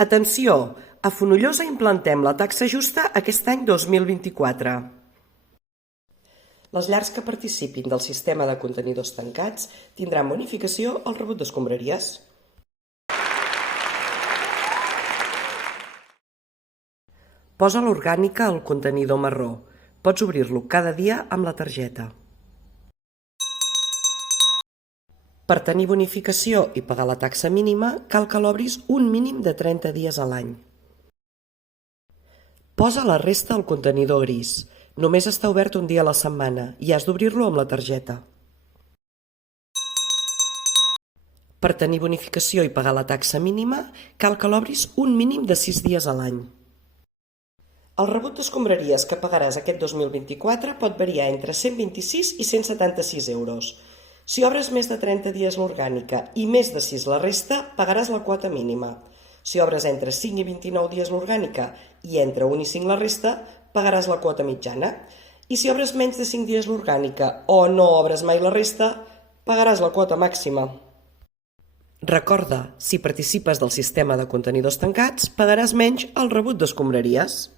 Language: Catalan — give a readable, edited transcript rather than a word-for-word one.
Atenció! A Fonollosa implentem la taxa justa aquest any 2024. Les llars que participin del sistema de contenidors tancats tindran bonificació al rebut d'escombraries. Posa l'orgànica al contenidor marró. Pots obrir-lo cada dia amb la targeta. Per tenir bonificació i pagar la taxa mínima, cal que l'obris un mínim de 30 dies a l'any. Posa la resta al contenidor gris. Només està obert un dia a la setmana i has d'obrir-lo amb la targeta. Per tenir bonificació i pagar la taxa mínima, cal que l'obris un mínim de 6 dies a l'any. El rebut d'escombraries que pagaràs aquest 2024 pot variar entre 126 i 176 euros. Si obres més de 30 dies l'orgànica i més de 6 la resta, pagaràs la quota mínima. Si obres entre 5 i 29 dies l'orgànica i entre 1 i 5 la resta, pagaràs la quota mitjana. I si obres menys de 5 dies l'orgànica o no obres mai la resta, pagaràs la quota màxima. Recorda, si participes del sistema de contenidors tancats, pagaràs menys el rebut d'escombraries.